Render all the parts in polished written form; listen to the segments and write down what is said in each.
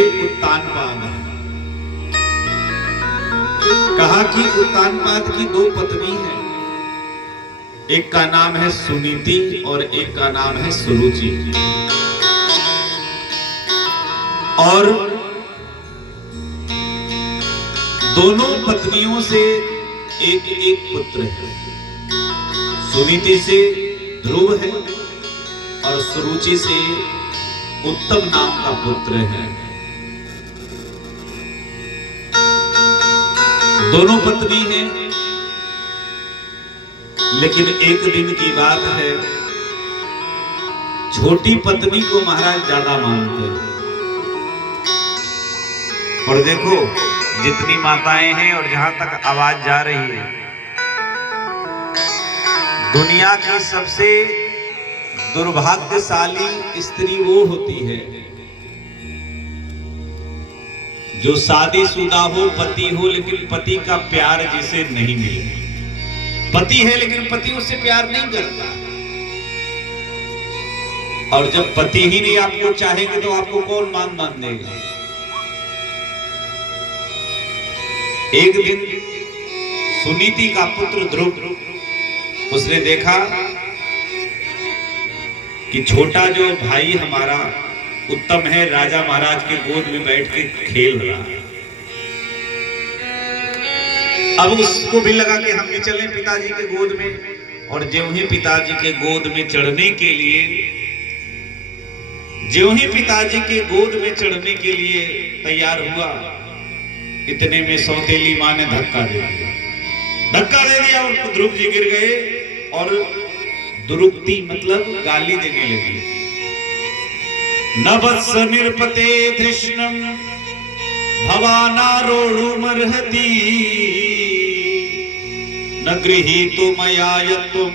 उत्तानपाद। कहा कि उत्तानपाद की दो पत्नी हैं, एक का नाम है सुनीति और एक का नाम है सुरुचि। और दोनों पत्नियों से एक एक पुत्र है। सुनीति से ध्रुव है और सुरुचि से उत्तम नाम का पुत्र है। दोनों पत्नी हैं, लेकिन एक दिन की बात है, छोटी पत्नी को महाराज ज्यादा मानते हैं। और देखो जितनी माताएं हैं और जहां तक आवाज जा रही है, दुनिया की सबसे दुर्भाग्यशाली स्त्री वो होती है जो शादीशुदा हो, पति हो, लेकिन पति का प्यार जिसे नहीं मिले। पति है लेकिन पति उससे प्यार नहीं करता। और जब पति ही नहीं आपको चाहेंगे तो आपको कौन मान देगा। एक दिन सुनीति का पुत्र ध्रुव, उसने देखा कि छोटा जो भाई हमारा उत्तम है, राजा महाराज के गोद में बैठ के खेल रहा है। अब उसको भी लगा कि हम भी चलें पिताजी के गोद में। और ज्यों ही पिताजी के गोद में चढ़ने के लिए, ज्यों ही पिताजी के गोद में चढ़ने के लिए तैयार हुआ, इतने में सौतेली मां ने धक्का दे दिया। धक्का दे दिया और ध्रुव जी गिर गए। और दुरुक्ति मतलब गाली देने लगी। न वत्स निरपते धृष्णम भवानारोढ़ुमर्हति न गृहीतो मया यत्तुम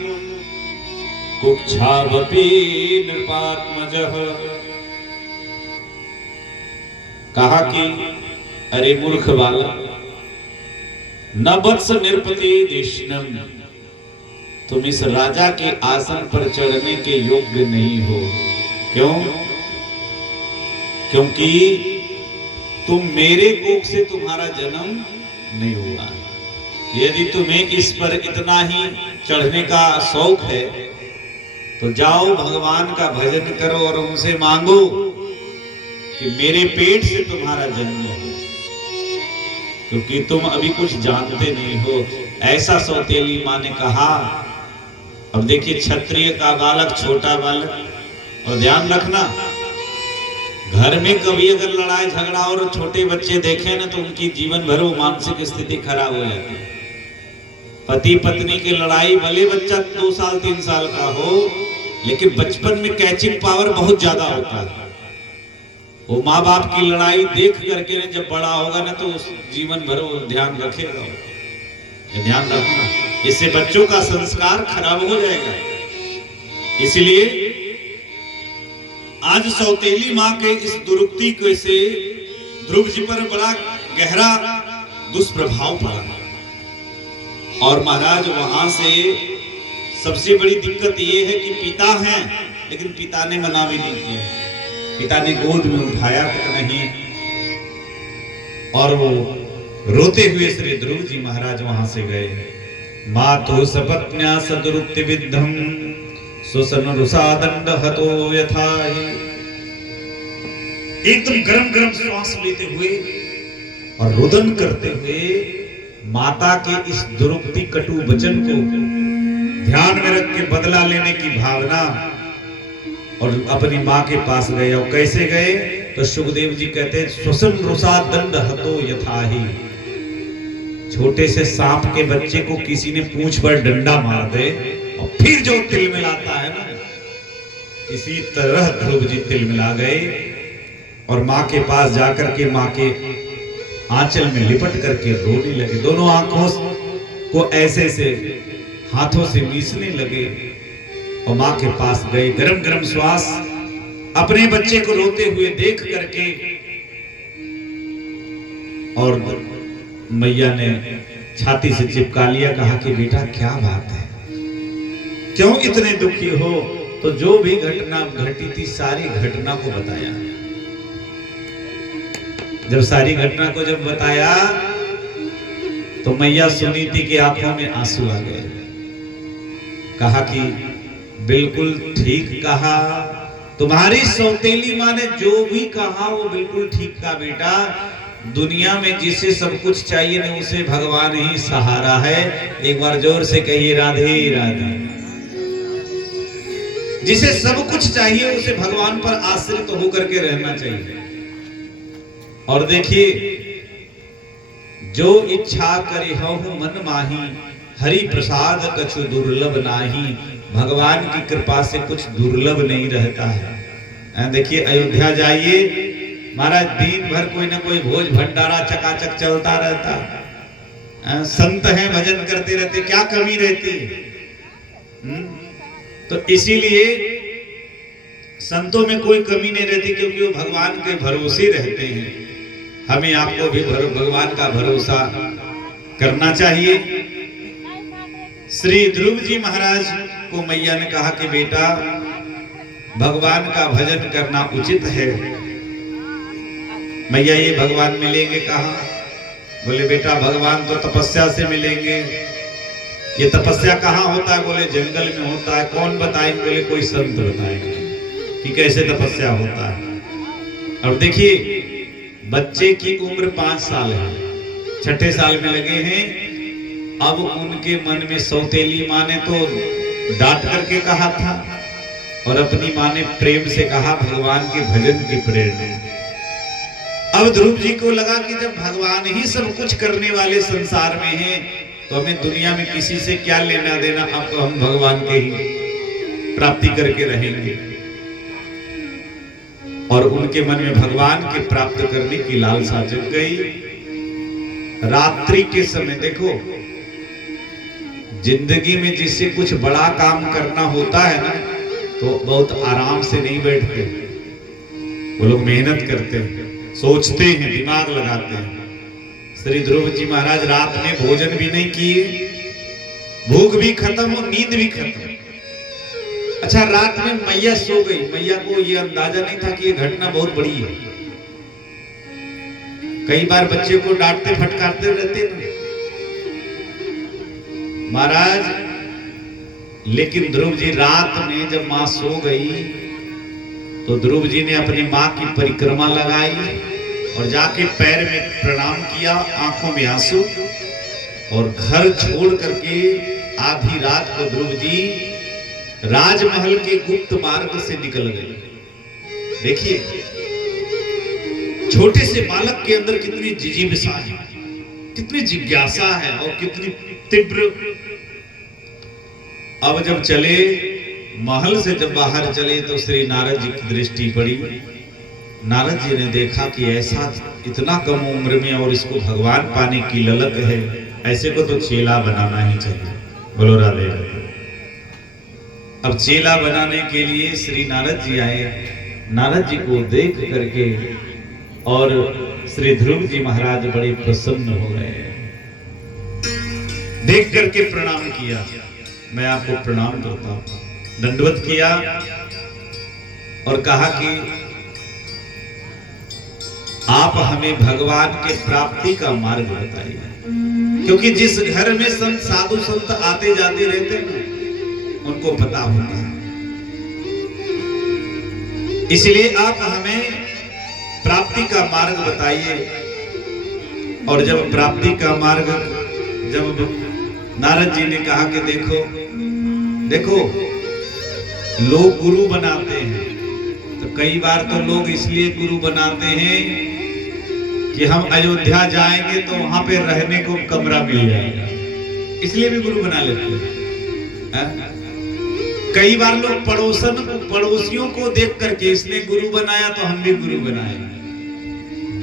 कुक्षावपि नृपात्मजः। कहा कि अरे मूर्ख बालक, न वत्स निरपते धृष्णम, तुम इस राजा के आसन पर चढ़ने के योग्य नहीं हो। क्यों? क्योंकि तुम मेरे कोख से तुम्हारा जन्म नहीं हुआ। यदि तुम्हें इस पर इतना ही चढ़ने का शौक है तो जाओ भगवान का भजन करो और उनसे मांगो कि मेरे पेट से तुम्हारा जन्म हो, क्योंकि तुम अभी कुछ जानते नहीं हो। ऐसा सौतेली मां ने कहा। अब देखिए, क्षत्रिय का बालक, छोटा बालक, और ध्यान रखना, घर में कभी अगर लड़ाई झगड़ा और छोटे बच्चे देखे ना तो उनकी जीवन भर वो मानसिक स्थिति खराब हो जाती है। पति पत्नी की लड़ाई, भले बच्चा 2 साल 3 साल का हो, लेकिन बचपन में कैचिंग पावर बहुत ज्यादा होता है। वो माँ बाप की लड़ाई देख करके जब बड़ा होगा ना तो उस जीवन भर वो ध्यान रखेगा। ध्यान रखना, इससे बच्चों का संस्कार खराब हो जाएगा। इसलिए आज सौतेली मां के इस दुरुक्ति को से ध्रुव जी पर बड़ा गहरा दुष्प्रभाव पड़ा। और महाराज वहां से सबसे बड़ी दिक्कत यह है कि पिता हैं, लेकिन पिता ने मना भी नहीं किया। पिता ने गोद में उठाया तक नहीं, और वो रोते हुए श्री ध्रुव जी महाराज वहां से गए। मातु सपत्न्या सदुरुक्ति विद्धम सुसन रुषा दंड हतो यथाहि। एकदम गरम गरम श्वास लेते हुए और रुदन करते हुए माता के इस दुरुक्ति कटु वचन को ध्यान में रख के बदला लेने की भावना, और अपनी मां के पास गए। और कैसे गए तो सुखदेव जी कहते हैं, स्वसन रुषा दंड हतो यथाहि। छोटे से सांप के बच्चे को किसी ने पूंछ पर डंडा मार दे और फिर जो तिल मिलाता है ना, इसी तरह ध्रुव जी तिल मिला गए। और मां के पास जाकर के मां के आंचल में लिपट करके रोने लगे। दोनों आंखों को ऐसे से हाथों से मीसने लगे और मां के पास गए। गरम गरम श्वास अपने बच्चे को रोते हुए देख करके, और मैया ने छाती से चिपका लिया। कहा कि बेटा क्या बात है, क्यों इतने दुखी हो? तो जो भी घटना घटी थी सारी घटना को बताया। जब सारी घटना को जब बताया तो मैया सुनीति की आंखों में आंसू आ गए। कहा कि बिल्कुल ठीक कहा, तुम्हारी सौतेली माँ ने जो भी कहा वो बिल्कुल ठीक कहा बेटा। दुनिया में जिसे सब कुछ चाहिए ना उसे भगवान ही सहारा है। एक बार जोर से कहिए राधे राधे। जिसे सब कुछ चाहिए उसे भगवान पर आश्रित होकर के रहना चाहिए। और देखिए, जो इच्छा करे हहु मन माही, हरि प्रसाद कछु दुर्लभ नाही। भगवान की कृपा से कुछ दुर्लभ नहीं रहता है। देखिए अयोध्या जाइए महाराज, दिन भर कोई ना कोई भोज भंडारा चकाचक चलता रहता। संत हैं, भजन करते रहते, क्या कमी रहती है? तो इसीलिए संतों में कोई कमी नहीं रहती, क्योंकि वो भगवान के भरोसे रहते हैं। हमें आपको भी भगवान का भरोसा करना चाहिए। श्री ध्रुव जी महाराज को मैया ने कहा कि बेटा भगवान का भजन करना उचित है। मैया ये भगवान मिलेंगे कहाँ? बोले बेटा भगवान तो तपस्या से मिलेंगे। ये तपस्या कहाँ होता है? बोले जंगल में होता है। कौन बताएंगे? बोले कोई संत बताएंगे कि कैसे तपस्या होता है। और देखिए बच्चे की उम्र 5 साल है, 6ठे साल में लगे हैं। अब उनके मन में सौतेली माँ ने तो डांट करके कहा था और अपनी माँ ने प्रेम से कहा भगवान के भजन की प्रेरणा। अब ध्रुव जी को लगा कि जब भगवान ही सब कुछ करने वाले संसार में हैं, तो हमें दुनिया में किसी से क्या लेना देना। अब तो हम भगवान के ही प्राप्ति करके रहेंगे। और उनके मन में भगवान के प्राप्त करने की लालसा जग गई। रात्रि के समय देखो, जिंदगी में जिससे कुछ बड़ा काम करना होता है ना, तो बहुत आराम से नहीं बैठते। वो लोग मेहनत करते हैं, सोचते हैं, दिमाग लगाते हैं। श्री ध्रुव जी महाराज रात में भोजन भी नहीं किए, भूख भी खत्म और नींद भी खत्म। अच्छा, रात में मैया सो गई। मैया को यह अंदाजा नहीं था कि यह घटना बहुत बड़ी है। कई बार बच्चे को डांटते फटकारते रहते ना महाराज, लेकिन ध्रुव जी रात में जब मां सो गई तो ध्रुव जी ने अपनी मां की परिक्रमा लगाई और जाके पैर में प्रणाम किया, आंखों में आंसू, और घर छोड़ करके आधी रात को ध्रुव जी राजमहल के गुप्त मार्ग से निकल गए। देखिए छोटे से बालक के अंदर कितनी जिज्ञासा है, कितनी जिज्ञासा है और कितनी तीव्र। अब जब चले, महल से जब बाहर चले तो श्री नारद जी की दृष्टि पड़ी। नारद जी ने देखा कि ऐसा इतना कम उम्र में और इसको भगवान पाने की ललक है, ऐसे को तो चेला बनाना ही चाहिए। बोलो राधे राधे। अब चेला बनाने के लिए श्री नारद जी आए। नारद जी को देख करके और श्री ध्रुव जी महाराज बड़े प्रसन्न हो गए। देख करके प्रणाम किया, मैं आपको प्रणाम करता हूं, दंडवत किया और कहा कि आप हमें भगवान के प्राप्ति का मार्ग बताइए, क्योंकि जिस घर में संत साधु संत आते जाते रहते हैं उनको पता होता है। इसलिए आप हमें प्राप्ति का मार्ग बताइए। और जब प्राप्ति का मार्ग, जब नारद जी ने कहा कि देखो देखो लोग गुरु बनाते हैं, तो कई बार तो लोग इसलिए गुरु बनाते हैं कि हम अयोध्या जाएंगे तो वहां पे रहने को कमरा मिल जाएगा, इसलिए भी गुरु बना लेते हैं। कई बार लोग पड़ोसियों को देख करके इसने गुरु बनाया तो हम भी गुरु बनाए।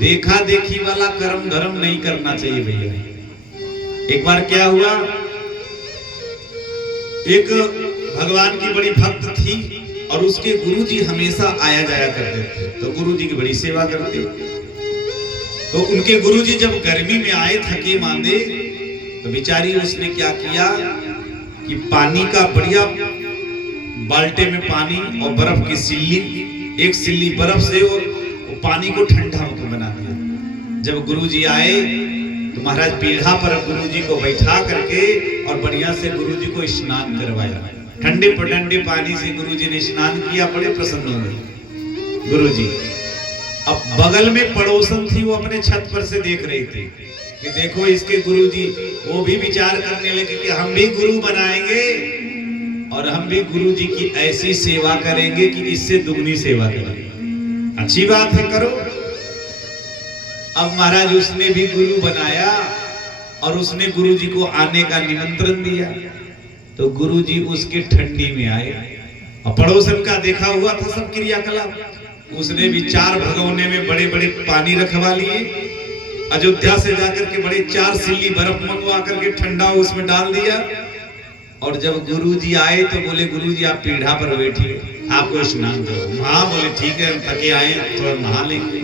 देखा देखी वाला कर्म धर्म नहीं करना चाहिए भैया। एक बार क्या हुआ, एक भगवान की बड़ी भक्त थी और उसके गुरुजी हमेशा आया जाया करते थे, तो गुरुजी की बड़ी सेवा करते। तो उनके गुरुजी जब गर्मी में आए थके मांदे, तो बेचारी उसने क्या किया कि पानी का बढ़िया बाल्टे में पानी और बर्फ की सिल्ली, एक सिल्ली बर्फ से वो पानी को ठंडा होकर बना दिया। जब गुरुजी आए तो महाराज पीढ़ा पर गुरुजी को बैठा करके और बढ़िया से गुरुजी को स्नान करवाया। ठंडे ठंडे पानी से गुरुजी ने स्नान किया, बड़े प्रसन्न हुए गुरुजी। अब बगल में पड़ोसन थी, वो अपने छत पर से देख रही थी कि देखो इसके गुरुजी। वो भी विचार करने लगे कि हम भी गुरु बनाएंगे और हम भी गुरुजी की ऐसी सेवा करेंगे कि इससे दुगनी सेवा करेंगे। अच्छी बात है, करो। अब महाराज उसने भी गुरु बनाया और उसने गुरुजी को आने का निमंत्रण दिया। तो गुरुजी उसके ठंडी में आए और पड़ोसन का देखा हुआ था सब क्रियाकलाप। उसने भी 4 भगोने में बड़े बड़े पानी रखवा लिए, अयोध्या से जाकर के बड़े 4 सिल्ली बर्फ मंगवा करके ठंडा उसमें डाल दिया। और जब गुरुजी आए तो बोले गुरुजी आप पीढ़ा पर बैठिए, आपको स्नान करो। हाँ बोले ठीक है, थके आए थोड़ा नहा लेंगे।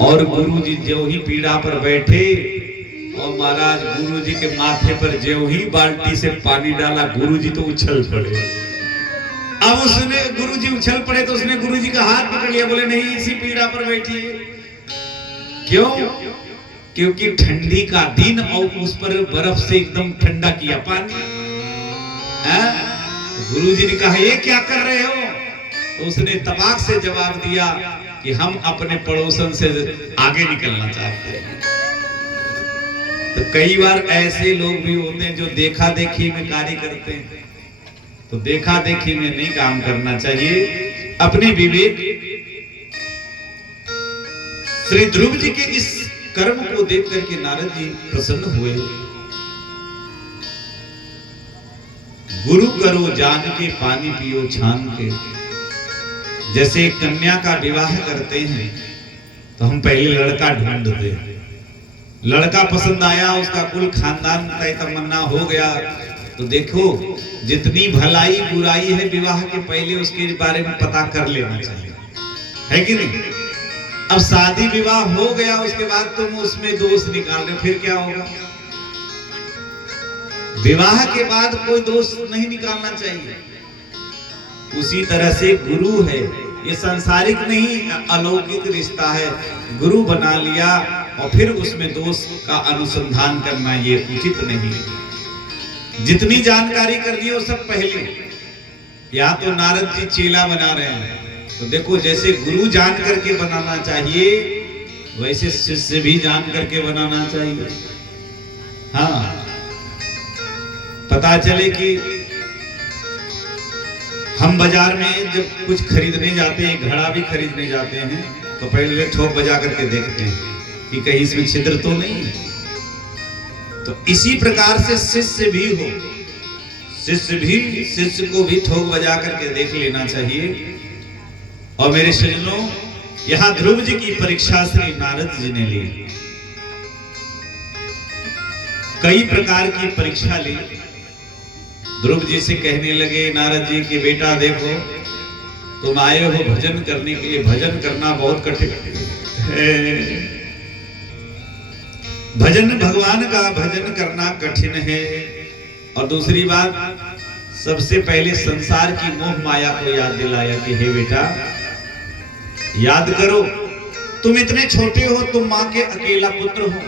और गुरुजी जो ही पीढ़ा पर बैठे और महाराज गुरुजी के माथे पर जो ही बाल्टी से पानी डाला, गुरुजी तो उछल पड़े। अब उसने गुरुजी उछल पड़े तो उसने गुरुजी का हाथ पकड़ लिया, बोले नहीं इसी पीढ़ा पर बैठिए। क्यों? क्योंकि ठंडी का दिन और उस पर बर्फ से एकदम ठंडा किया पानी। गुरुजी ने कहा ये क्या कर रहे हो? तो उसने तपाक से जवाब दिया कि हम अपने पड़ोसन से आगे निकलना चाहते हैं। तो कई बार ऐसे लोग भी होते हैं जो देखा देखी में कार्य करते हैं। तो देखा देखी में नहीं काम करना चाहिए, अपने विवेक। श्री ध्रुव जी के इस कर्म को देख करके नारद जी प्रसन्न हुए। गुरु करो जान के पानी पियो छान के। जैसे कन्या का विवाह करते हैं तो हम पहले लड़का ढूंढते हैं, लड़का पसंद आया, उसका कुल खानदान तय तमन्ना हो गया तो देखो जितनी भलाई बुराई है विवाह के पहले उसके बारे में पता कर लेना चाहिए, है कि नहीं? अब शादी विवाह हो गया उसके बाद तुम उसमें दोष निकाल रहे, फिर क्या होगा? विवाह के बाद कोई दोष नहीं निकालना चाहिए। उसी तरह से गुरु है, ये सांसारिक नहीं अलौकिक रिश्ता है। गुरु बना लिया और फिर उसमें दोष का अनुसंधान करना ये उचित नहीं है। जितनी जानकारी कर दी वो सब पहले। या तो नारद जी चेला बना रहे हैं तो देखो जैसे गुरु जान करके बनाना चाहिए वैसे शिष्य भी जान करके बनाना चाहिए। हाँ, पता चले कि हम बाजार में जब कुछ खरीदने जाते हैं, घड़ा भी खरीदने जाते हैं तो पहले ठोक बजा करके देखते हैं कि कहीं इसमें छिद्र तो नहीं है। तो इसी प्रकार से शिष्य भी हो, शिष्य को भी ठोक बजा करके देख लेना चाहिए। और मेरे सज्जनों, यहाँ ध्रुव जी की परीक्षा श्री नारद जी ने ली, कई प्रकार की परीक्षा ली। ध्रुव जी से कहने लगे नारद जी कि बेटा देखो तुम आए हो भजन करने के लिए, भजन करना बहुत कठिन है। भजन भगवान का भजन करना कठिन है। और दूसरी बात, सबसे पहले संसार की मोह माया को याद दिलाया कि हे बेटा याद करो तुम इतने छोटे हो, तुम मां के अकेला पुत्र हो।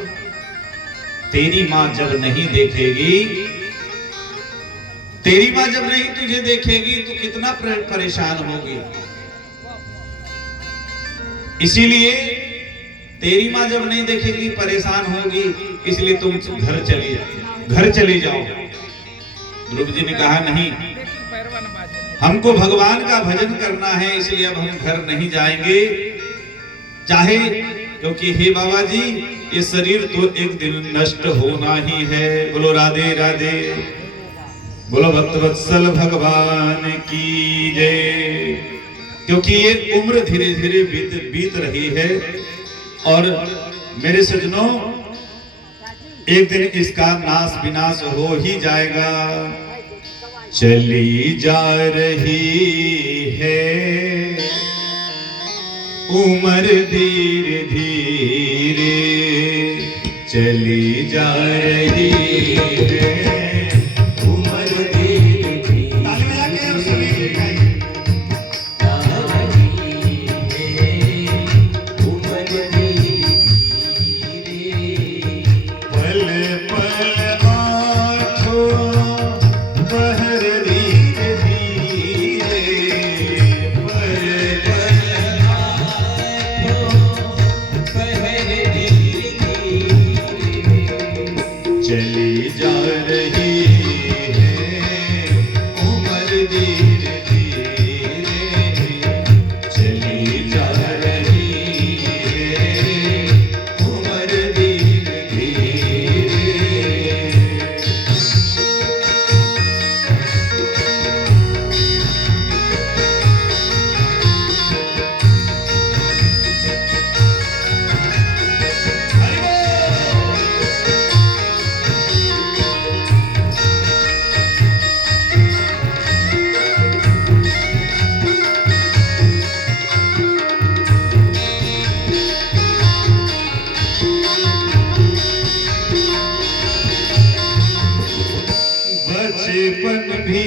तेरी मां जब नहीं देखेगी, तेरी मां जब नहीं तुझे देखेगी तो कितना परेशान होगी। इसीलिए तेरी मां जब नहीं देखेगी परेशान होगी, इसलिए तुम घर चले जाओ। ध्रुव जी ने कहा नहीं, हमको भगवान का भजन करना है इसलिए अब हम घर नहीं जाएंगे, चाहे क्योंकि हे बाबा जी ये शरीर तो एक दिन नष्ट होना ही है। बोलो राधे राधे, बोलो भक्तवत्सल भगवान की जय। क्योंकि ये उम्र धीरे धीरे बीत रही है और मेरे सज्जनों एक दिन इसका नाश विनाश हो ही जाएगा। चली जा रही है उम्र धीरे धीरे, चली जा रही है उम्र धीरे धीरे।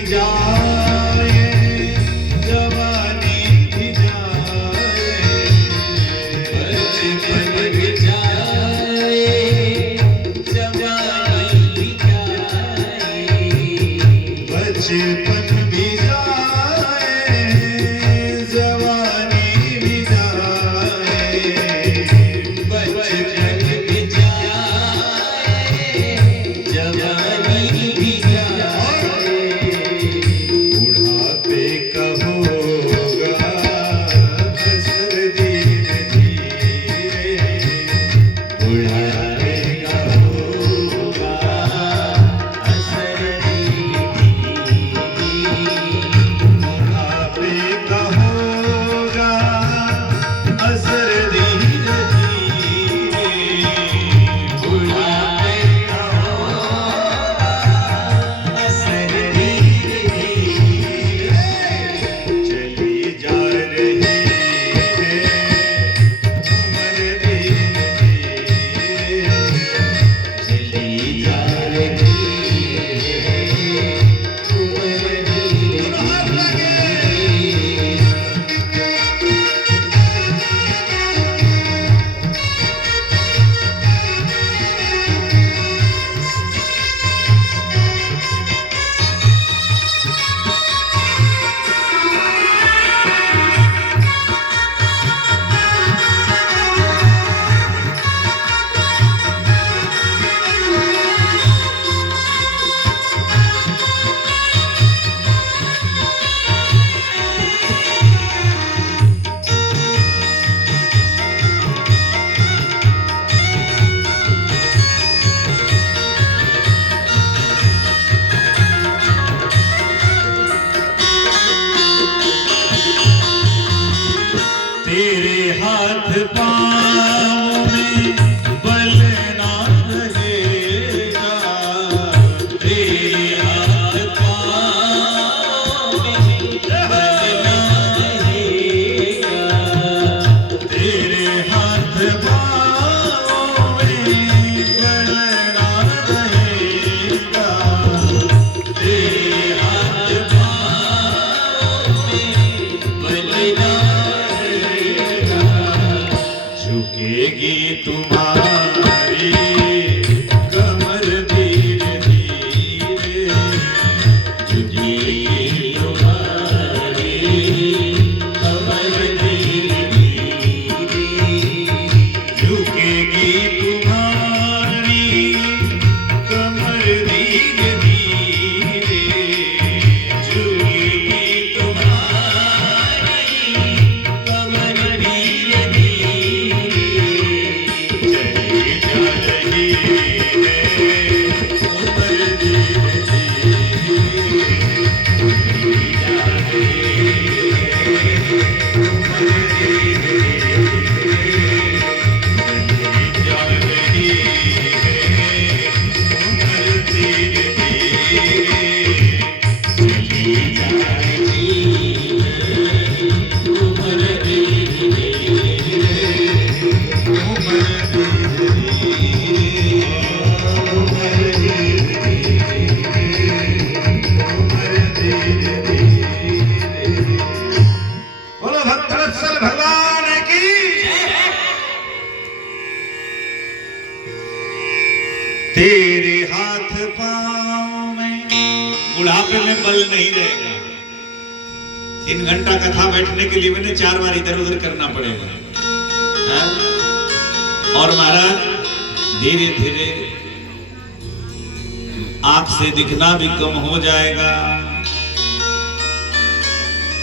जाए, जवानी भी जाए, बचपन भी जाए, जवानी भी जाए, बचपन भी जाए, जवानी भी जाए, बचपन भी जाए, जवानी भी जाए, बुढ़ापे का होगा असर धीरे धीरे, बुढ़ापे का होगा असर धीरे धीरे, बुढ़ापे का होगा असर धीरे धीरे, बुढ़ापे का होगा असर धीरे धीरे, चली जा रही है उम्र धीरे धीरे, चली जा रही है उम्र धीरे धीरे। तेरे हाथ पाँव में बल ना रहेगा, तेरे हाथ पाँव में बल ना रहेगा, तेरे हाथ पाँव में बल ना रहेगा, तेरे हाथ पाँव में बल ना रहेगा, झुकेगी तुम्हारी कमर धीरे धीरे, झुकेगी तुम्हारी कमर धीरे धीरे, झुकेगी तुम्हारी कमर धीरे धीरे, झुकेगी तुम्हारी कमर धीरे धीरे, चली जा रही है उम्र धीरे धीरे, चली जा रही है उम्र धीरे धीरे, चली जा रही है उम्र धीरे धीरे, चली जा रही है उम्र धीरे धीरे, उम्र धीरे धीरे, उम्र धीरे धीरे, उम्र धीरे धीरे। बोलो भक्तवत्सल भगवान की। तेरे हाथ पाँव में बुढ़ापे में बल नहीं रहेगा। 3 घंटा कथा बैठने के लिए मैंने 4 बार इधर उधर करना पड़ेगा, हाँ? और महाराज धीरे धीरे आंख से दिखना भी कम हो जाएगा,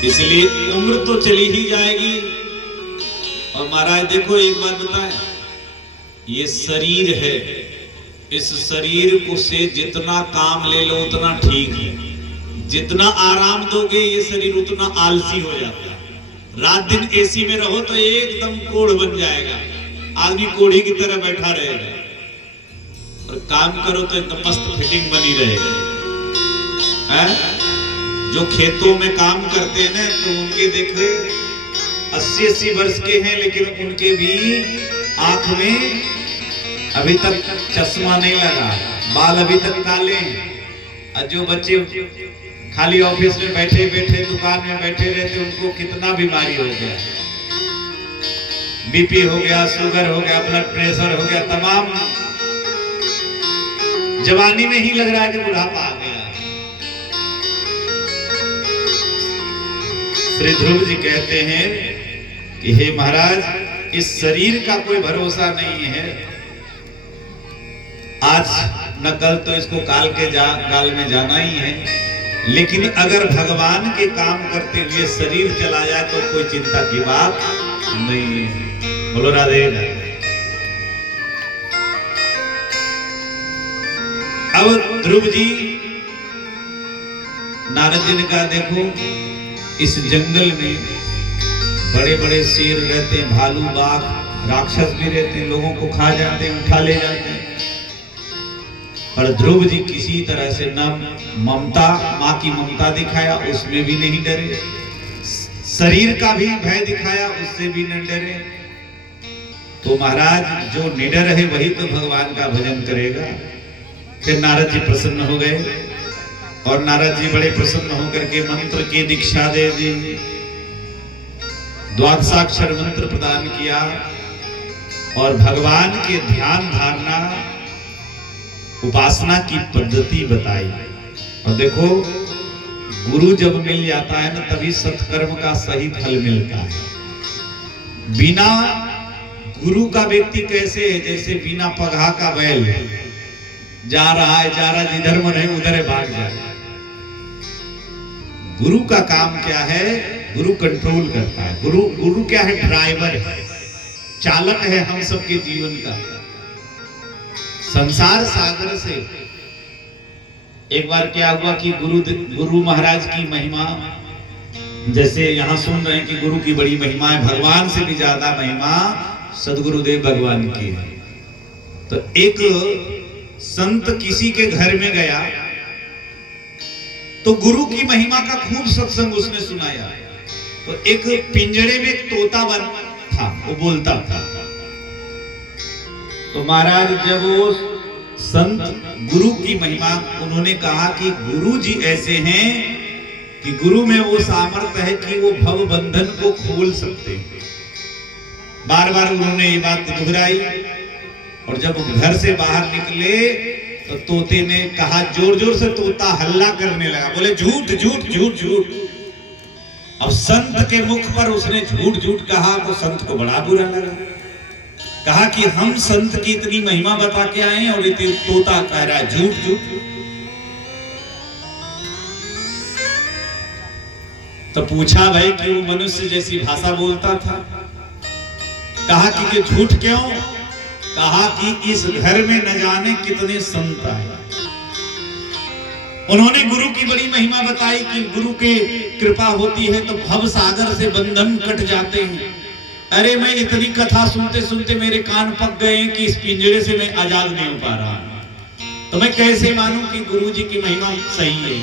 इसलिए उम्र तो चली ही जाएगी। और महाराज देखो एक बात बताएं, ये शरीर है, इस शरीर को से जितना काम ले लो उतना ठीक है, जितना आराम दोगे ये शरीर उतना आलसी हो जाता है। रात दिन एसी में रहो तो एकदम कोढ़ बन जाएगा, आदमी कोढ़ी की तरह बैठा रहेगा, और काम करो तो एकदम मस्त फिटिंग बनी रहेगी, हैं? जो खेतों में काम करते हैं ना, तो उनके देखे 80-80 वर्ष के हैं, लेकिन उनके भी आंख में अभी तक चश्मा नहीं लगा, बाल अभी तक काले हैं। और जो बच्चे खाली ऑफिस में बैठे बैठे, दुकान में बैठे रहते, उनको कितना बीमारी हो गया, बीपी हो गया, शुगर हो गया, ब्लड प्रेशर हो गया, तमाम। जवानी में ही लग रहा है कि बुढ़ापा आ गया। श्री ध्रुव जी कहते हैं कि हे महाराज, इस शरीर का कोई भरोसा नहीं है। आज न कल तो इसको काल में जाना ही है, लेकिन अगर भगवान के काम करते हुए शरीर चला जाए तो कोई चिंता की बात नहीं है। बोलो राधे राधे। अब ध्रुव जी, नारद जी ने कहा देखो, इस जंगल में बड़े बड़े शेर रहते हैं, भालू बाघ राक्षस भी रहते हैं, लोगों को खा जाते हैं, उठा ले जाते हैं। पर ध्रुव जी किसी तरह से न ममता, माँ की ममता दिखाया, उसमें भी नहीं डरे, शरीर का भी भय दिखाया, उससे भी नहीं डरे। तो महाराज, जो निडर है वही तो भगवान का भजन करेगा। फिर नारद जी प्रसन्न हो गए और नारद जी बड़े प्रसन्न होकर के मंत्र की दीक्षा दे दी, द्वादशाक्षर मंत्र प्रदान किया और भगवान के ध्यान धारणा उपासना की पद्धति बताई। और देखो, गुरु जब मिल जाता है ना, तभी सत्कर्म का सही फल मिलता है। बिना गुरु का व्यक्ति कैसे है? जैसे बिना पगहा का बैल जा रहा है, जिधर मन है उधर है, भाग जाए। गुरु का काम क्या है? गुरु कंट्रोल करता है। गुरु क्या है? ड्राइवर है, चालक है हम सबके जीवन का। संसार सागर से एक बार क्या हुआ कि गुरु महाराज की महिमा, जैसे यहाँ सुन रहे हैं कि गुरु की बड़ी महिमा है, भगवान से भी ज्यादा महिमा सदगुरुदेव भगवान की है। तो एक संत किसी के घर में गया तो गुरु की महिमा का खूब सत्संग उसने सुनाया। तो एक पिंजरे में एक तोता बन था, वो बोलता था। तो महाराज, जब वो संत गुरु की महिमा, उन्होंने कहा कि गुरु जी ऐसे हैं कि गुरु में वो सामर्थ्य है कि वो भव बंधन को खोल सकते हैं। बार बार उन्होंने ये बात दोहराई। और जब घर से बाहर निकले तो तोते ने कहा, जोर जोर से तोता हल्ला करने लगा, बोले झूठ झूठ झूठ झूठ। अब संत के मुख पर उसने झूठ झूठ कहा तो संत को बड़ा बुरा लगा। कहा कि हम संत की इतनी महिमा बता के आए और इतनी तोता कह रहा है झूठ झूठ। तो पूछा भाई कि वो मनुष्य जैसी भाषा बोलता था। कहा कि झूठ क्यों? कहा कि इस घर में न जाने कितने संत आए। उन्होंने गुरु की बड़ी महिमा बताई कि गुरु की कृपा होती है तो भव सागर से बंधन कट जाते हैं। अरे, मैं इतनी कथा सुनते सुनते मेरे कान पक गए कि इस पिंजरे से मैं आजाद नहीं हो पा रहा, तो मैं कैसे मानूं कि गुरु जी की महिमा सही है।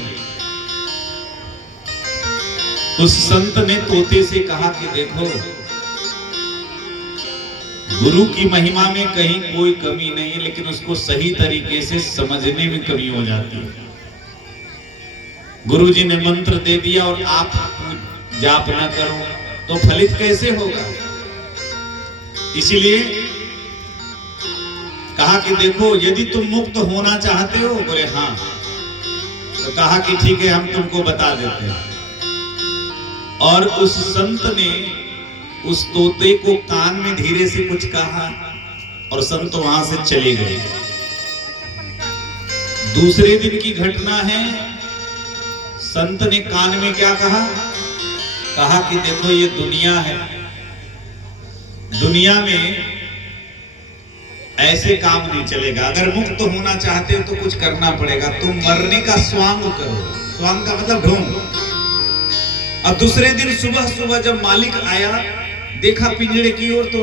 उस संत ने तोते से कहा कि देखो, गुरु की महिमा में कहीं कोई कमी नहीं है, लेकिन उसको सही तरीके से समझने में कमी हो जाती है। गुरु जी ने मंत्र दे दिया और आप जाप ना करो तो फलित कैसे होगा? इसीलिए कहा कि देखो, यदि तुम मुक्त होना चाहते हो, बोले हाँ, तो कहा कि ठीक है, हम तुमको बता देते हैं। और उस संत ने उस तोते को कान में धीरे से कुछ कहा और संत वहां से चले गए। दूसरे दिन की घटना है, संत ने कान में क्या कहा? कहा कि देखो, ये दुनिया है, दुनिया में ऐसे काम नहीं चलेगा। अगर मुक्त होना चाहते हो तो कुछ करना पड़ेगा। तुम मरने का स्वांग करो। स्वांग का मतलब ढूंढ। अब दूसरे दिन सुबह सुबह जब मालिक आया, देखा पिंजरे की ओर, तो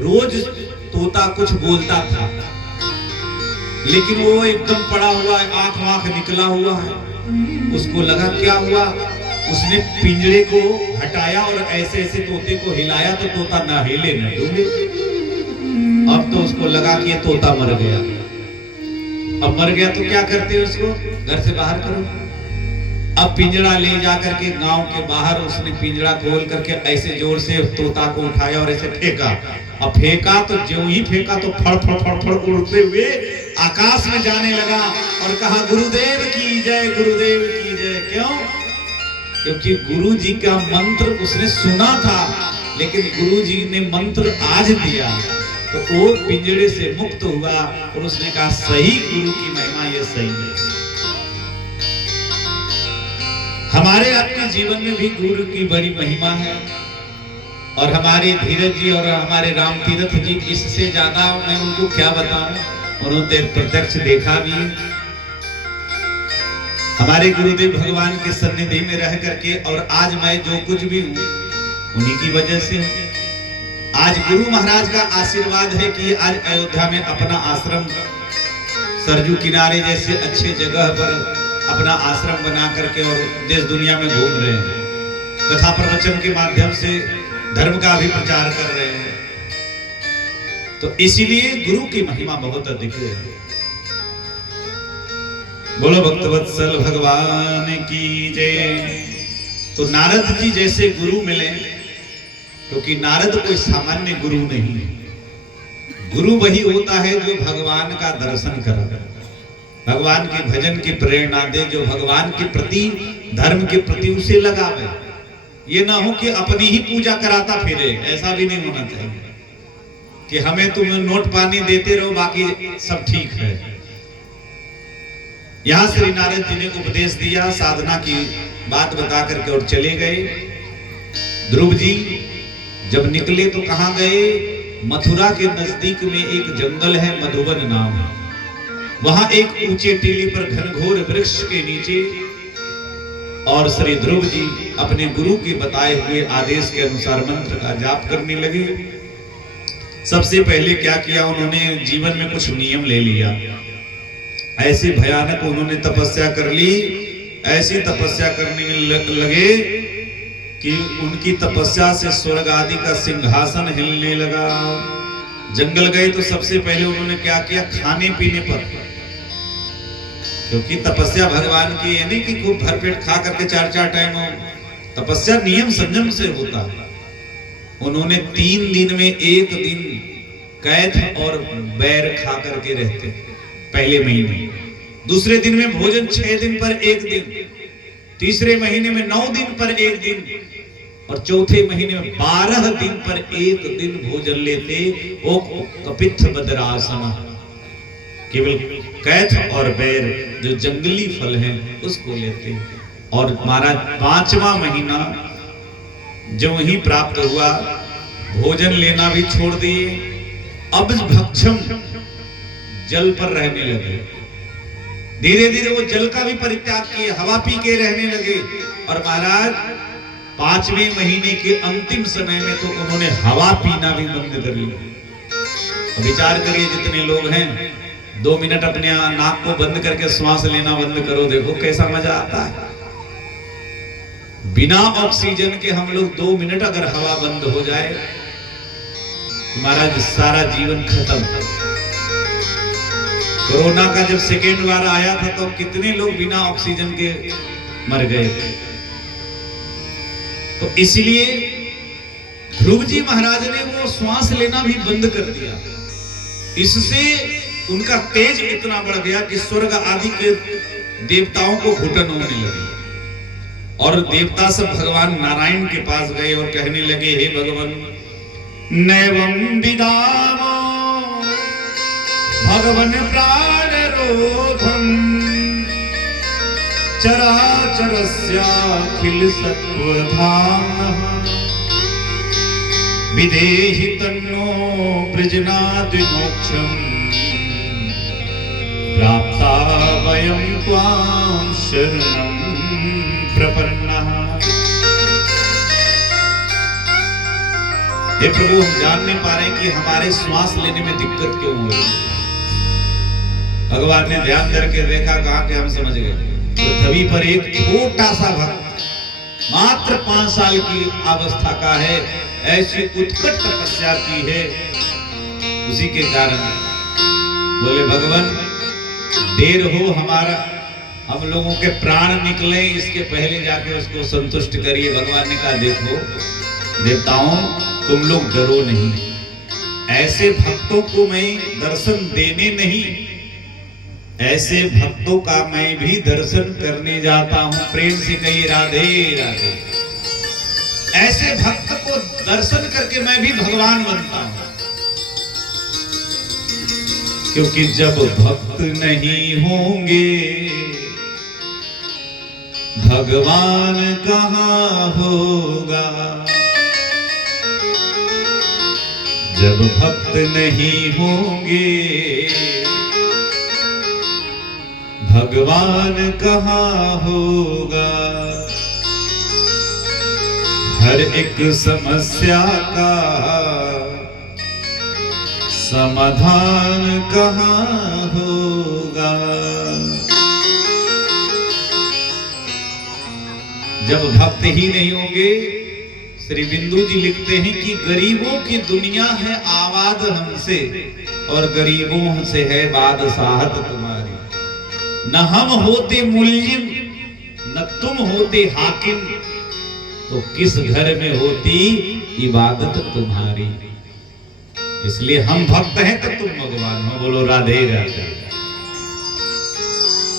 रोज तोता कुछ बोलता था, लेकिन वो एकदम पड़ा हुआ है, आंख वाँख निकला हुआ है। उसको लगा क्या हुआ, उसने पिंजरे को हटाया और ऐसे ऐसे तोते को हिलाया तो तोता ना हिले ना डूबे। अब तो उसको लगा कि ये तोता मर गया। अब मर गया तो क्या करते हैं? उसको घर से बाहर करो। अब पिंजड़ा ले जा करके गांव के बाहर उसने पिंजड़ा खोल करके ऐसे जोर से तोता को उठाया और ऐसे फेंका। अब फेंका तो ज्यों ही फेंका तो फड़ फड़ फड़ फड़ उड़ते हुए आकाश में जाने लगा और कहा गुरुदेव की जय, गुरुदेव की जय। क्यों? क्योंकि गुरु जी का मंत्र उसने सुना था, लेकिन गुरु जी ने मंत्र आज दिया तो वो पिंजड़े से मुक्त हुआ और उसने कहा सही गुरु की महिमा ये सही है। हमारे अपने जीवन में भी गुरु की बड़ी महिमा है और हमारे धीरज जी और हमारे राम तीर्थ जी, इससे ज्यादा मैं उनको क्या बताऊं, उन्होंने प्रत्यक्ष देखा भी। हमारे गुरुदेव भगवान के सन्निधि में रह करके और आज मैं जो कुछ भी हूं उन्हीं की वजह से हूं। आज गुरु महाराज का आशीर्वाद है कि आज अयोध्या में अपना आश्रम सरजू किनारे जैसे अच्छे जगह पर अपना आश्रम बना करके और देश दुनिया में घूम रहे हैं, कथा प्रवचन के माध्यम से धर्म का भी प्रचार कर रहे हैं। तो इसीलिए गुरु की महिमा बहुत अधिक है। बोलो भक्तवत्सल भगवान की जय। तो नारद जी जैसे गुरु मिले, क्योंकि नारद कोई सामान्य गुरु नहीं है। गुरु वही होता है जो भगवान का दर्शन करे, भगवान के भजन की प्रेरणा दे, जो भगवान के प्रति धर्म के प्रति उसे लगावे। ये ना हो कि अपनी ही पूजा कराता फिरे, ऐसा भी नहीं होना चाहिए कि हमें तुम नोट पानी देते रहो बाकी सब ठीक है। यहां श्री नारद जी ने उपदेश दिया, साधना की बात बता करके और चले गए। ध्रुव जी जब निकले तो कहां गए? मथुरा के नजदीक में एक जंगल है, मधुबन नाम है। वहां एक ऊंचे टीले पर घनघोर वृक्ष के नीचे और श्री ध्रुव जी अपने गुरु के बताए हुए आदेश के अनुसार मंत्र का जाप करने लगे। सबसे पहले क्या किया, उन्होंने जीवन में कुछ नियम ले लिया। ऐसी भयानक उन्होंने तपस्या कर ली, ऐसी तपस्या करने में लगे कि उनकी तपस्या से स्वर्ग आदि का सिंहासन हिलने लगा। जंगल गए तो सबसे पहले उन्होंने क्या किया, खाने पीने पर, क्योंकि तपस्या भगवान की है नहीं कि खूब भरपेट खा करके 4-4 टाइम हो। तपस्या नियम संयम से होता है। उन्होंने 3 दिन में 1 दिन कैथ और बैर खा करके रहते पहले महीने, दूसरे दिन में भोजन 6 दिन पर 1 दिन, तीसरे महीने में 9 दिन पर 1 दिन और चौथे महीने में 12 दिन पर 1 दिन भोजन लेते। वो कपित्थ बदरासन, केवल कैथ और बैर जो जंगली फल हैं उसको लेते। और महाराज 5वां महीना जो ही प्राप्त हुआ, भोजन लेना भी छोड़ दिए। अब भक्षम जल पर रहने लगे। धीरे धीरे वो जल का भी परित्याग किए, हवा पी के रहने लगे। और महाराज 5वें महीने के अंतिम समय में तो उन्होंने हवा पीना भी बंद कर लिया। विचार करिए, जितने लोग हैं 2 मिनट अपने नाक को बंद करके श्वास लेना बंद करो, देखो कैसा मजा आता है। बिना ऑक्सीजन के हम लोग 2 मिनट अगर हवा बंद हो जाए, महाराज सारा जीवन खत्म। कोरोना का जब सेकेंड बार आया था तो कितने लोग बिना ऑक्सीजन के मर गए थे। तो इसलिए ध्रुव जी महाराज ने वो श्वास लेना भी बंद कर दिया। इससे उनका तेज इतना बढ़ गया कि स्वर्ग आदि के देवताओं को घुटन होने लगी। और देवता सब भगवान नारायण के पास गए और कहने लगे, हे भगवान, नैवं विदामो भगवन प्राण रोधम चराचरस्याखिल सत्वधाम विदेहि तन्नो वृजनाद् मोक्षं प्राप्ता वयं त्वां शरणं प्रपन्नः। हे प्रभु, हम जान नहीं पा रहे हैं कि हमारे श्वास लेने में दिक्कत क्यों हो रही है। भगवान ने ध्यान करके देखा, कहा कि हम समझ गए। पृथ्वी पर एक छोटा सा भक्त मात्र 5 साल की अवस्था का है, ऐसी उत्कट तपस्या की है, उसी के कारण बोले भगवान देर हो हमारा हम लोगों के प्राण निकले इसके पहले जाके उसको संतुष्ट करिए। भगवान ने कहा देखो देवताओं, तुम लोग डरो नहीं, ऐसे भक्तों को मैं दर्शन देने नहीं, ऐसे भक्तों का मैं भी दर्शन करने जाता हूं। प्रेम से कहिए राधे राधे। ऐसे भक्त को दर्शन करके मैं भी भगवान बनता हूं, क्योंकि जब भक्त नहीं होंगे भगवान कहां होगा। जब भक्त नहीं होंगे भगवान कहां होगा। हर एक समस्या का समाधान कहां होगा। जब भक्त ही नहीं होंगे, श्री बिंदु जी लिखते हैं कि गरीबों की दुनिया है आबाद हमसे, और गरीबों से है बादशाहत तुम्हारी। न हम होते मुल्जिम न तुम होते हाकिम, तो किस घर में होती इबादत तुम्हारी। इसलिए हम भक्त हैं तो तुम भगवान हो। बोलो राधे राधे।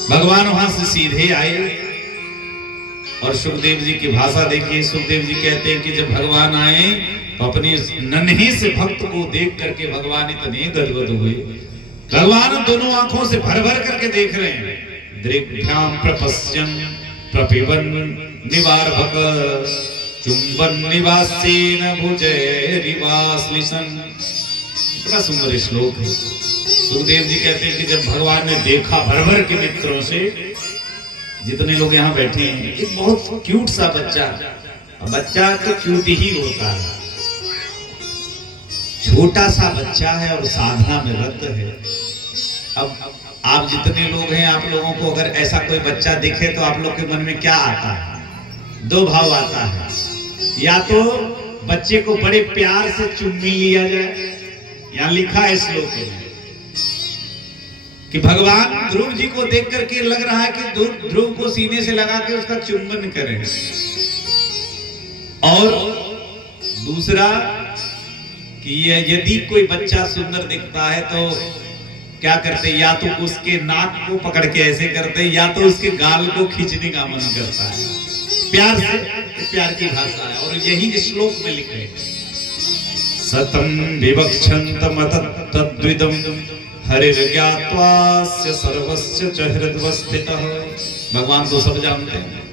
भगवान वहां से सीधे आए और सुखदेव जी की भाषा देखिए। सुखदेव जी कहते हैं कि जब भगवान आए तो अपनी नन्हे से भक्त को देख करके भगवान इतने गदगद हुए। भगवान दोनों आंखों से भर भर करके देख रहे हैं। दृग्भ्याम प्रपश्यन् प्रपिबन् निवारभक चुंबन निवासेन भुजैरिवाश्लिषन्। बड़ा सुंदर श्लोक है। सुखदेव जी कहते हैं कि जब भगवान ने देखा भर भर के मित्रों से, जितने लोग यहाँ बैठे हैं, एक बहुत क्यूट सा बच्चा, बच्चा तो क्यूट ही होता है, छोटा सा बच्चा है और साधना में रत है। अब आप जितने लोग हैं, आप लोगों को अगर ऐसा कोई बच्चा दिखे तो आप लोग के मन में क्या आता है? दो भाव आता है। या तो बच्चे को बड़े प्यार से चुम्मी लिया जाए, यहाँ लिखा है श्लोक में कि भगवान ध्रुव जी को देख करके लग रहा है कि ध्रुव को सीने से लगा के उसका चुंबन करें। और दूसरा कि यदि कोई बच्चा सुंदर दिखता है तो क्या करते, या तो उसके नाक को पकड़ के ऐसे करते, या तो उसके गाल को खींचने का मन करता है। प्यार से, प्यार की भाषा है। और यही श्लोक में लिखे हैं, सतम विवक्षन्तम तद्विदं हरिर्ज्ञात्वास्य सर्वस्य च हृद्वस्थितः। भगवान को सब जानते हैं,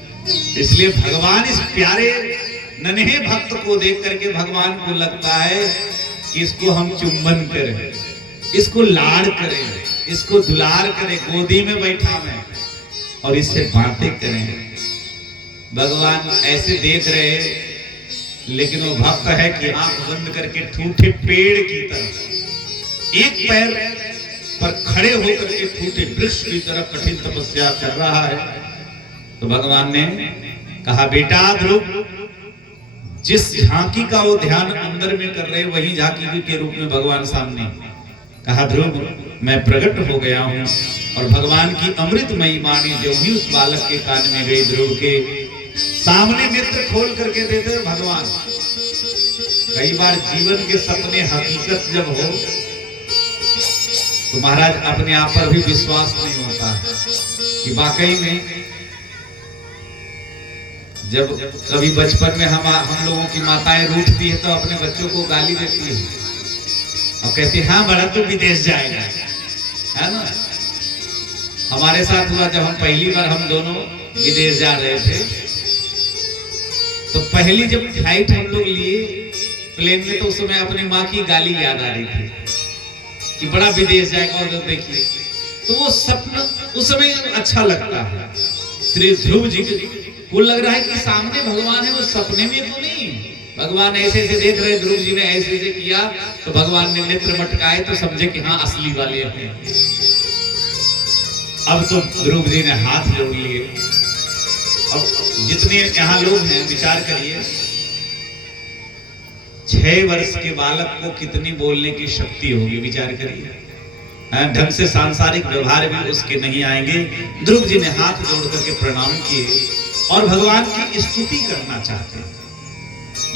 इसलिए भगवान इस प्यारे नन्हे भक्त को देख करके भगवान को लगता है कि इसको हम चुंबन करें, इसको लाड़ करें, इसको दुलार करें, गोदी में बैठावें और इससे बातें करें। भगवान ऐसे देख रहे, लेकिन वो भक्त है कि आंख बंद करके ठूठे पेड़ की तरह एक पैर पर खड़े होकर के ठूठे वृक्ष की तरह कठिन तपस्या कर रहा है। तो भगवान ने कहा, बेटा ध्रुव, जिस झांकी का वो ध्यान अंदर में कर रहे, वही झांकी के रूप में भगवान सामने। कहा, ध्रुव, मैं प्रकट हो गया हूं। और भगवान की अमृतमयी वाणी जो ही उस बालक के कान में गई, ध्रुव के सामने नेत्र खोल करके देते भगवान। कई बार जीवन के सपने हकीकत जब हो तो महाराज अपने आप पर भी विश्वास नहीं होता कि वाकई में। जब कभी बचपन में हम लोगों की माताएं रूठती है तो अपने बच्चों को गाली देती है और कहती है, हाँ बड़ा तो विदेश जाएगा, है ना। हमारे साथ हुआ जब हम पहली बार हम दोनों विदेश जा रहे थे, तो पहली जब फ्लाइट हम लोग लिए प्लेन में, तो उस समय अपनी माँ की गाली याद आ रही थी कि बड़ा विदेश जाएगा। और देखिए, तो वो सपना उस समय अच्छा लगता है। श्री ध्रुव जी को लग रहा है कि सामने भगवान है, वो सपने में तो नहीं। भगवान ऐसे ऐसे देख रहे, ध्रुव जी ने ऐसे ऐसे किया तो भगवान ने नेत्र मटकाए तो समझे कि हाँ असली वाले हैं। अब तो ध्रुव जी ने हाथ जोड़ लिए। अब जितने यहाँ लोग हैं, विचार करिए, 6 वर्ष के बालक को कितनी बोलने की शक्ति होगी, विचार करिए। ढंग से सांसारिक व्यवहार भी उसके नहीं आएंगे। ध्रुव जी ने हाथ जोड़ करके प्रणाम किए और भगवान की स्तुति करना चाहते हैं,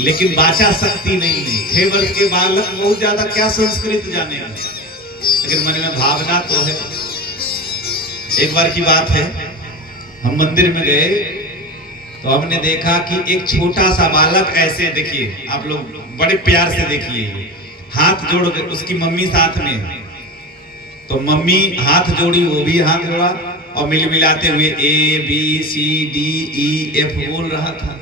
लेकिन वाचा शक्ति नहीं है। 6 वर्ष के बालक बहुत ज्यादा क्या संस्कृत जाने, लेकिन मन में भावना तो है। एक बार की बात है, हम मंदिर में गए तो हमने देखा कि एक छोटा सा बालक ऐसे, देखिए आप लोग बड़े प्यार से देखिए, हाथ जोड़ कर उसकी मम्मी साथ में, तो मम्मी हाथ जोड़ी, वो भी हाथ जोड़ा और मिल मिलाते हुए ABCDEF बोल रहा था।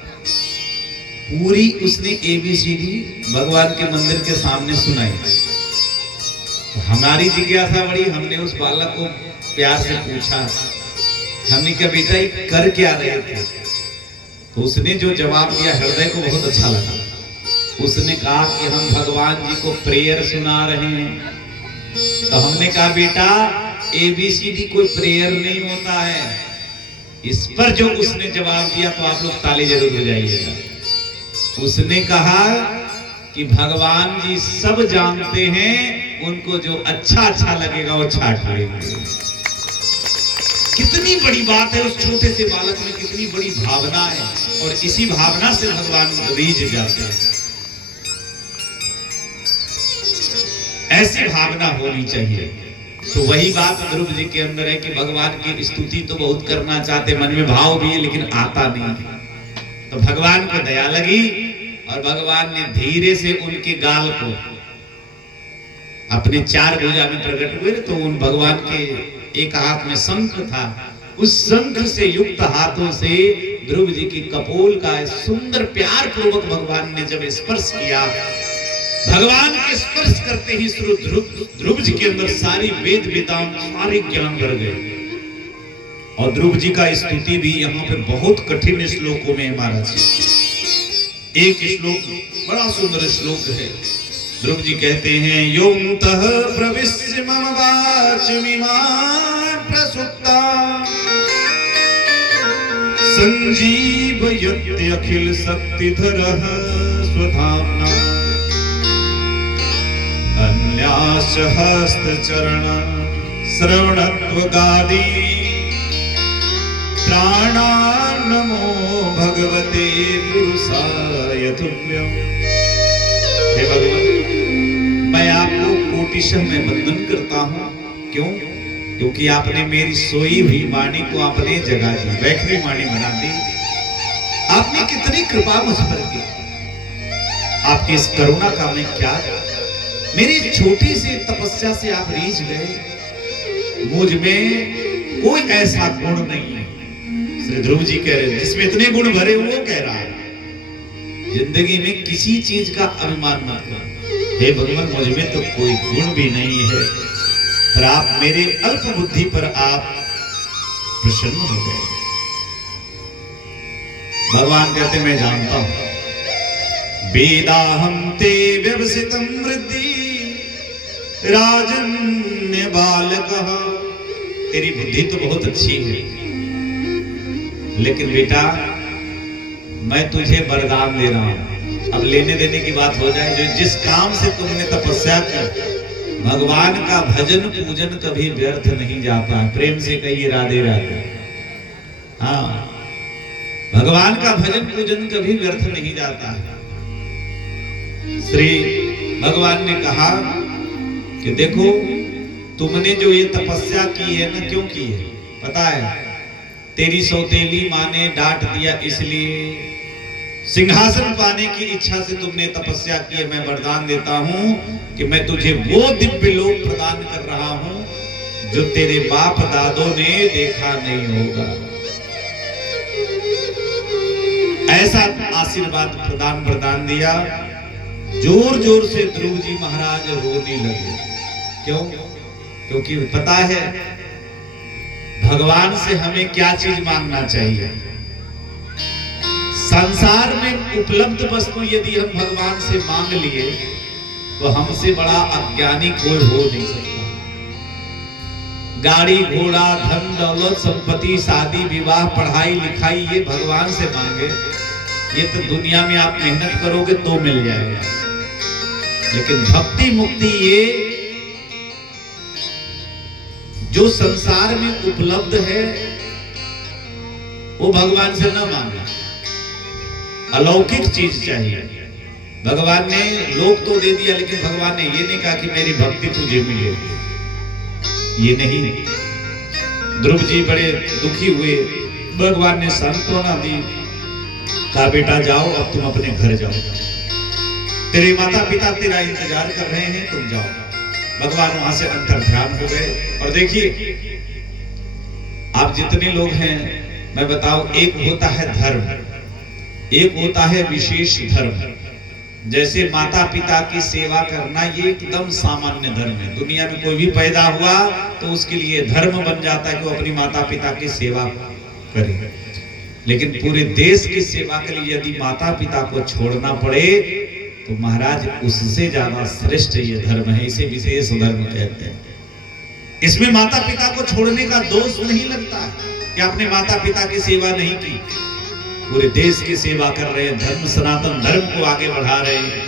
पूरी उसने ABCD भगवान के मंदिर के सामने सुनाई। तो हमारी जिज्ञासा बड़ी, हमने उस बालक को प्यार से पूछा, हमने कहा बेटा ये कर क्या रहे थे? तो उसने जो जवाब दिया हृदय को बहुत अच्छा लगा। उसने कहा कि हम भगवान जी को प्रेयर सुना रहे हैं। तो हमने कहा बेटा ABCD कोई प्रेयर नहीं होता है। इस पर जो उसने जवाब दिया तो आप लोग ताली जरूर बजाइएगा। उसने कहा कि भगवान जी सब जानते हैं, उनको जो अच्छा लगेगा वो छाट लेंगे। कितनी बड़ी बात है, उस छोटे से बालक में कितनी बड़ी भावना है, और इसी भावना से भगवान रीझ जाते हैं। ऐसी भावना होनी चाहिए। तो वही बात ध्रुव जी के अंदर है कि भगवान की स्तुति तो बहुत करना चाहते, मन में भाव भी है, लेकिन आता नहीं। तो भगवान को दया लगी और भगवान ने धीरे से उनके गाल को अपने 4 भुजा में प्रकट हुए। तो उन भगवान के एक हाथ में शंख था, उस शंख से युक्त हाथों से ध्रुव जी की कपोल का सुंदर प्यार पूर्वक भगवान ने जब स्पर्श किया, भगवान के स्पर्श करते ही ध्रुव जी के अंदर सारी वेद वेदांत सारे ज्ञान भर गए। और ध्रुव जी का स्तुति भी यहाँ पे बहुत कठिन श्लोकों में महाराज। एक श्लोक बड़ा सुंदर श्लोक है। ध्रुव जी कहते हैं, योऽन्तः प्रविश्य मम वाचमिमां प्रसुप्ता संजीवयत्य अखिल शक्तिधरः स्वधाम्ना अन्याश्च हस्तचरण श्रवणत्वगादि प्राणान्नमो भगवते पुरुषाय तुभ्यम्। हे भगवान, मैं आपको कोटिशः में वंदन करता हूँ। क्यों? क्योंकि आपने मेरी सोई हुई वाणी को आपने जगा दी, वैखरी वाणी बना दी। आपने कितनी कृपा मुझ पर की। आपकी इस करुणा का मैं क्या, मेरी छोटी सी तपस्या से आप रीझ गए। मुझ में कोई ऐसा गुण नहीं है, श्री ध्रुव जी कह रहे हैं, जिसमें इतने गुण भरे वो कह रहा है। जिंदगी में किसी चीज का अभिमान मत करो। हे भगवान, मुझ में तो कोई गुण भी नहीं है, पर आप मेरे अल्प बुद्धि पर आप प्रसन्न हो गए। भगवान कहते मैं जानता हूं, वेदाहं ते व्यवसितं वृद्धि राजन्य बालकः। तेरी बुद्धि तो बहुत अच्छी है, लेकिन बेटा मैं तुझे वरदान दे रहा हूं। अब लेने देने की बात हो जाए, जो जिस काम से तुमने तपस्या की, भगवान का भजन पूजन कभी व्यर्थ नहीं जाता। प्रेम से कहिए राधे राधे। हाँ, भगवान का भजन पूजन कभी व्यर्थ नहीं जाता है। श्री भगवान ने कहा कि देखो, तुमने जो ये तपस्या की है ना, क्यों की है पता है? तेरी सौतेली माँ ने डांट दिया, इसलिए सिंहासन पाने की इच्छा से तुमने तपस्या की है। मैं वरदान देता हूं कि मैं तुझे वो दिव्य लोक प्रदान कर रहा हूं जो तेरे बाप दादों ने देखा नहीं होगा। ऐसा आशीर्वाद प्रदान दिया। जोर जोर से ध्रुव जी महाराज रोने लगे। क्यों? क्योंकि पता है भगवान से हमें क्या चीज मांगना चाहिए। संसार में उपलब्ध वस्तु यदि हम भगवान से मांग लिए तो हमसे बड़ा अज्ञानी कोई हो नहीं सकता। गाड़ी घोड़ा धन दौलत संपत्ति शादी विवाह पढ़ाई लिखाई ये भगवान से मांगे, ये तो दुनिया में आप मेहनत करोगे तो मिल जाएगा। लेकिन भक्ति मुक्ति ये जो संसार में उपलब्ध है वो भगवान से ना मांगना, अलौकिक चीज चाहिए। भगवान ने लोक तो दे दिया, लेकिन भगवान ने ये नहीं कहा कि मेरी भक्ति तुझे मिले, ये नहीं। ध्रुव जी बड़े दुखी हुए, भगवान ने सांत्वना दी, कहा बेटा जाओ, अब तुम अपने घर जाओ, तेरे माता पिता तेरा इंतजार कर रहे हैं, तुम जाओ। भगवान वहां से अंतर ध्यान हो गए। और देखिए आप जितने लोग हैं, मैं बताऊं, एक होता है धर्म, एक होता है विशेष धर्म। जैसे माता पिता की सेवा करना ये एकदम सामान्य धर्म है। दुनिया में कोई भी पैदा हुआ तो उसके लिए धर्म बन जाता है कि वो अपनी माता पिता की सेवा करे। लेकिन पूरे देश की सेवा के लिए यदि माता पिता को छोड़ना पड़े तो महाराज उससे ज्यादा श्रेष्ठ ये धर्म है, इसे विशेष धर्म कहते हैं। इसमें माता पिता को छोड़ने का दोष नहीं लगता कि आपने माता पिता की सेवा नहीं की, पूरे देश की सेवा कर रहे हैं, धर्म सनातन धर्म को आगे बढ़ा रहे हैं,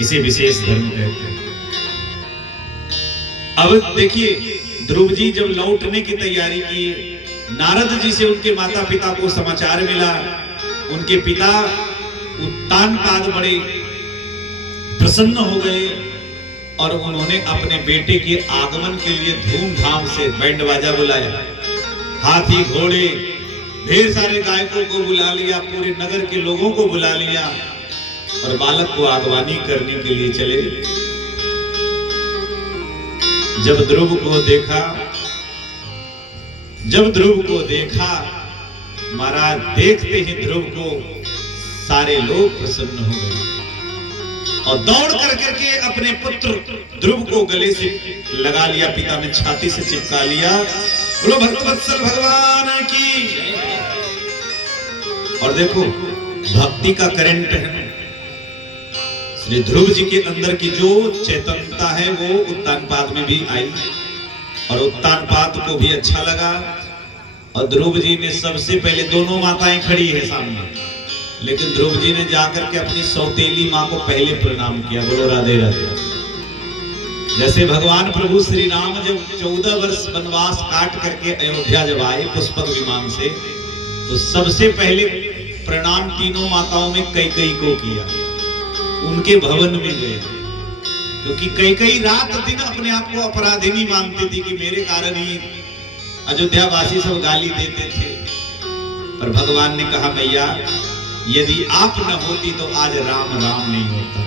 इसे विशेष धर्म कहते हैं। अब देखिए ध्रुव जी जब लौटने की तैयारी की, नारद जी से उनके माता पिता को समाचार मिला। उनके पिता उत्तानपाद बड़े प्रसन्न हो गए और उन्होंने अपने बेटे के आगमन के लिए धूमधाम से बैंड बाजा बुलाया, हाथी घोड़े, ढेर सारे गायकों को बुला लिया, पूरे नगर के लोगों को बुला लिया और बालक को आगवानी करने के लिए चले। जब ध्रुव को देखा महाराज, देखते ही ध्रुव को सारे लोग प्रसन्न हो गए और दौड़ कर करके अपने पुत्र ध्रुव को गले से लगा लिया, पिता ने छाती से चिपका लिया। बोलो भक्तवत्सल भगवान की। और देखो भक्ति का करंट है, श्री ध्रुव जी के अंदर की जो चेतनता है वो उत्तानपाद में भी आई और उत्तानपाद को भी अच्छा लगा। और ध्रुव जी ने सबसे पहले, दोनों माताएं खड़ी है सामने, लेकिन ध्रुव जी ने जाकर के अपनी सौतेली मां को पहले प्रणाम किया। बोलो राधे राधे। जैसे भगवान प्रभु श्री राम जब 14 वर्ष वनवास काट करके अयोध्या जब आए पुष्पक विमान से, तो सबसे पहले प्रणाम तीनों माताओं में कैकेयी को किया, उनके भवन में गए, क्योंकि कैकेयी रात दिन अपने आप को अपराधिनी मानती थी कि मेरे कारण ही अयोध्या वासी सब गाली देते थे। पर भगवान ने कहा मैया यदि आप न होती तो आज राम राम नहीं होता।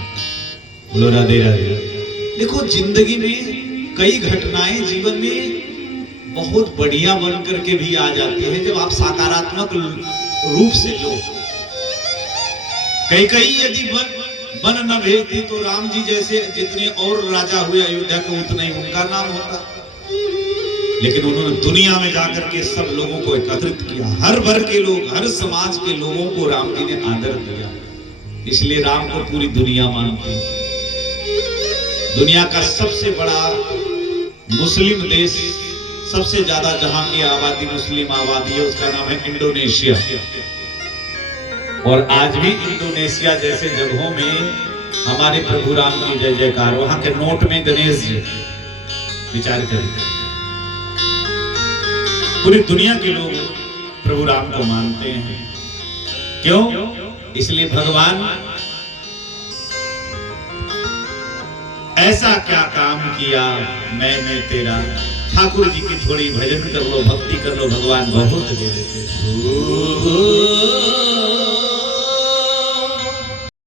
बोलो राधे राधे। देखो जिंदगी में कई घटनाएं जीवन में बहुत बढ़िया बन करके भी आ जाती है जब आप सकारात्मक रूप से लो। कई यदि बन न भेजती तो राम जी जैसे जितने और राजा हुए अयोध्या के उतना ही उनका नाम होता, लेकिन उन्होंने दुनिया में जाकर के सब लोगों को एकत्रित किया, हर वर्ग के लोग, हर समाज के लोगों को राम जी ने आदर दिया, इसलिए राम को पूरी दुनिया मानती है। दुनिया का सबसे बड़ा मुस्लिम देश, सबसे ज्यादा जहां की आबादी मुस्लिम आबादी है, उसका नाम है इंडोनेशिया। और आज भी इंडोनेशिया जैसे जगहों में हमारे प्रभु राम की जय जयकार, वहां के नोट में गणेश जी, विचार करिए, पूरी दुनिया के लोग प्रभु राम को मानते हैं। क्यों? इसलिए भगवान ऐसा क्या काम किया मैंने तेरा। ठाकुर जी की थोड़ी भजन कर लो, भक्ति कर लो, भगवान बहुत दे देते।